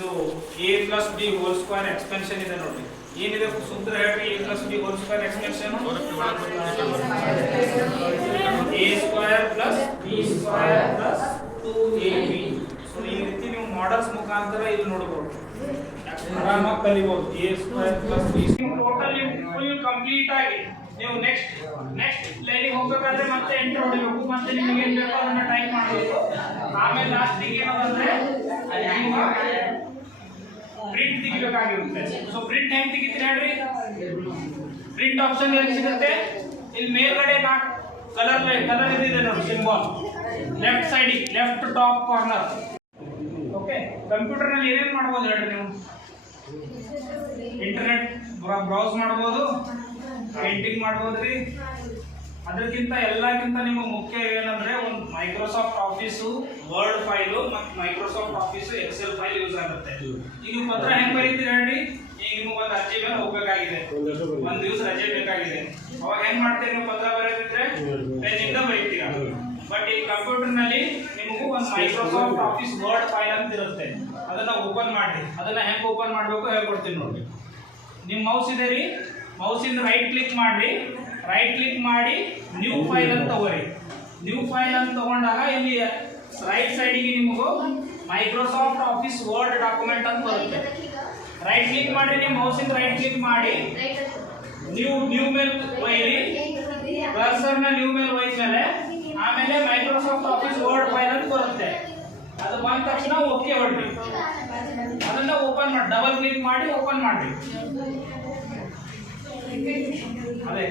ಇದು a plus b whole square expansion ಇದೆ ನೋಡಿ. ಏನಿದೆ ಸೂತ್ರ ಹೇಳ್ರಿ. a plus b whole square expansion a square plus b square plus 2ab. So ಈ ರೀತಿ ನೀವು ಮಾಡೆಲ್ಸ್ ಮುಖಾಂತರ ಇಲ್ಲಿ ನೋಡಬಹುದು, ಆರಾಮಾಗಿ ಕಲಿಬಹುದು. a square plus b total full complete ಆಗಿ ನೀವು ನೆಕ್ಸ್ಟ್ ಲೈನಿಗೆ ಹೋಗಬೇಕಾದ್ರೆ ಮತ್ತೆ ಎಂಟರ್ ಹೊಡಿಬೇಕು, ಮತ್ತೆ ನಿಮಗೆ ಏನು ಬೇಕೋ ಅದನ್ನ ಟೈಪ್ ಮಾಡಬೇಕು. ಆಮೇಲೆ ಲಾಸ್ಟಿಗೆ ಏನಂದ್ರೆ ಪ್ರಿಂಟ್ ತೆಗಿಬೇಕಾಗಿರುತ್ತೆ. ಸೊ ಪ್ರಿಂಟ್ ಹೆಂಗ್ ತೆಗಿತೀರಿ ಹೇಳ್ರಿ. ಪ್ರಿಂಟ್ ಆಪ್ಷನ್ ಎಲ್ಲಿ ಸಿಗುತ್ತೆ? ಇಲ್ಲಿ ಮೇಲ್ಗಡೆ ಕಲರ್ ಇದೆ ನೋಡಿ symbol, left side left top corner. Okay, computer ನಲ್ಲಿ ಏನೇನು ಮಾಡಬಹುದು ಹೇಳ್ರಿ ನೀವು? ಇಂಟರ್ನೆಟ್ ಬ್ರೌಸ್ ಮಾಡಬಹುದು, ಪೇಂಟಿಂಗ್ ಮಾಡಬಹುದ್ರಿ. ಅದಕ್ಕಿಂತ ಎಲ್ಲಕ್ಕಿಂತ ನಿಮಗೆ ಮುಖ್ಯ ಏನಂದ್ರೆ ಒಂದು ಮೈಕ್ರೋಸಾಫ್ಟ್ ಆಫೀಸ್ ವರ್ಡ್ ಫೈಲ್ ಮತ್ತು Microsoft Office Excel file use ಆಗುತ್ತೆ. ಈಗ ಪತ್ರ ಹೆಂಗ್ ಬರೀತೀರಿ ಹೇಳಿ? ಈಗ ನಿಮಗೆ ಒಂದು ಅರ್ಜಿ ಮೇಲೆ ಹೋಗ್ಬೇಕಾಗಿದೆ, ಒಂದ್ ದಿವಸ ರಜೆ ಬೇಕಾಗಿದೆ, ಅವಾಗ ಹೆಂಗ್ ಮಾಡ್ತೀರಿ? ನೀವು ಪತ್ರ ಬರೆದಿದ್ರೆ ಪೆನ್ನಿಂದ ಬರೀತೀರ. ಬಟ್ ಈ ಕಂಪ್ಯೂಟರ್ ನಲ್ಲಿ ನಿಮಗೂ ಒಂದು ಮೈಕ್ರೋಸಾಫ್ಟ್ ಆಫೀಸ್ ವರ್ಡ್ ಫೈಲ್ ಅಂತ ಇರುತ್ತೆ, ಅದನ್ನ ಓಪನ್ ಮಾಡಿ. ಅದನ್ನ ಹೆಂಗ್ ಓಪನ್ ಮಾಡಬೇಕು ಹೇಳ್ಕೊಡ್ತೀನಿ ನೋಡಿ. ನಿಮ್ ಮೌಸ್ ಇದೆ ರೀ, ಮೌಸ್ ಇಂದ ರೈಟ್ ಕ್ಲಿಕ್ ಮಾಡ್ರಿ. ರೈಟ್ ಕ್ಲಿಕ್ ಮಾಡಿ ನ್ಯೂ ಫೈಲ್ ಅಂತ ತಗೋರಿ. ನ್ಯೂ ಫೈಲ್ ಅಂತ ತಗೊಂಡಾಗ ಇಲ್ಲಿ ರೈಟ್ ಸೈಡಿಗೆ ನಿಮಗೂ ಮೈಕ್ರೋಸಾಫ್ಟ್ ಆಫೀಸ್ ವರ್ಡ್ ಡಾಕ್ಯುಮೆಂಟ್ ಅಂತ ಬರುತ್ತೆ. ರೈಟ್ ಕ್ಲಿಕ್ ಮಾಡಿ, ನಿಮ್ಮ ಮೌಸ್ ಇಂದ ರೈಟ್ ಕ್ಲಿಕ್ ಮಾಡಿ ನ್ಯೂ ಮೇಲೆ ಒಯ್ಯಿರಿ. ಕರ್ಸರ್ನ ನ್ಯೂ ಮೇಲೆ ಒಯ್ದ್ಮೇಲೆ ಆಮೇಲೆ ಮೈಕ್ರೋಸಾಫ್ಟ್ ಆಫೀಸ್ ವರ್ಡ್ ಫೈಲ್ ಅಂತ ಬರುತ್ತೆ. ಅದು ಬಂದ ತಕ್ಷಣ ಓಕೆ ಹೊಡ್ರಿ. ಅದನ್ನ ಓಪನ್ ಮಾಡಿ, ಡಬಲ್ ಕ್ಲಿಕ್ ಮಾಡಿ ಓಪನ್ ಮಾಡ್ರಿ. ಅದೇ